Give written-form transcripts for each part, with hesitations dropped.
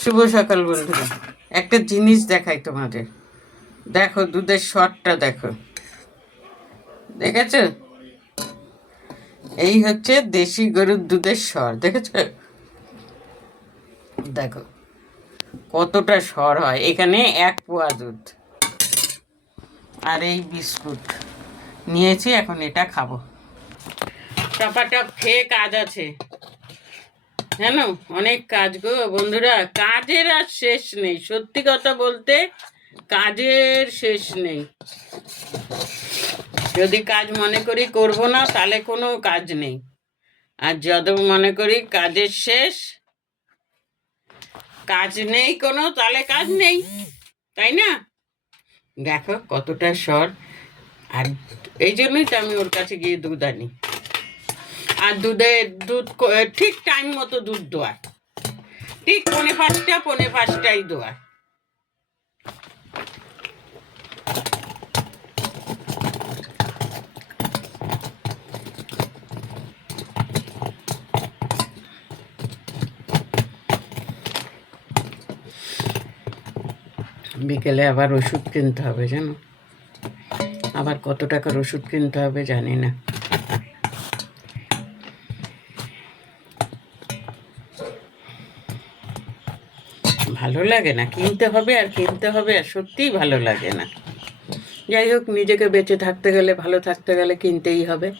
শুভ সকাল বন্ধুরা, একটা জিনিস দেখাই তোমাদের। দেখো দুধের সরটা দেখো, দেখেছো? এই হচ্ছে দেশি গরুর দুধের সর, দেখেছো? দেখো কতটা সর হয় এখানে। 1 পোয়া দুধ আর এই বিস্কুট নিয়েছি, এখন এটা খাবো। টপাটপ খেয়ে কাজ আছে, জানো, অনেক কাজ গো বন্ধুরা। কাজের আর শেষ নেই, সত্যি কথা বলতে কাজের শেষ নেই। যদি কাজ মনে করি করব না, তাহলে কোনো কাজ নেই। আর যত মনে করি কাজের শেষ, কাজ নেই কোনো, তাহলে কাজ নেই, তাই না? দেখো কতটা সর। আর এই জন্যই তো আমি ওর কাছে গিয়ে দুধ আনি। আর দুধ ঠিক টাইম মতো দুধ দোয়ায়, ঠিক 4:45টাই দোয়ায়। বিকেলে আবার ওষুধ কিনতে হবে, জানো, আবার কত টাকার ওষুধ কিনতে হবে জানি না। ভালো লাগে না, কিনতে হবে আর কিনতে হবে, আর সত্যিই ভালো লাগে না। যাই হোক, নিজেকে বেঁচে থাকতে গেলে, ভালো থাকতে গেলে কিনতেই হবে।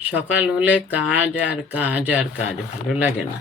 সকাল হলে কাজ আর কাজ আর কাজ, ভালো লাগে না।